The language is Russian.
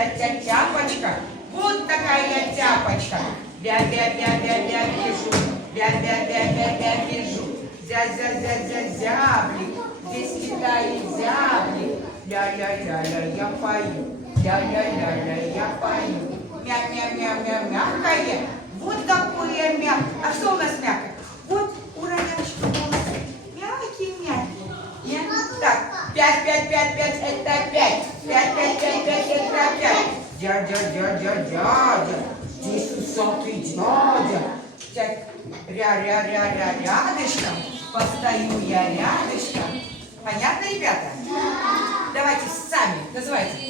Тяпочка. Вот такая я тяпочка. Бя-бя-бя-бя-бя вижу. Бя-бя-бя-бя-бя вижу. Зя-зя-зя-зя-зяблик. Здесь летает зяблик. Ля-ля-ля-ля, я пою. Ля-ля-ля-ля, я пою. Мя-мя-мя-мя, мягкое. Вот какое мягкое. А что у нас мягкое? Вот у ранячка голос. Мягкий-мягкий. Так, 5, 5, 5, 5, это 5. 5, 5, 5, 5, это 5. Дядя. Здесь усатый дядя. Так, ря-ря-ря-ря рядышком. Постою я рядышком. Понятно, ребята? Давайте сами. Называйте.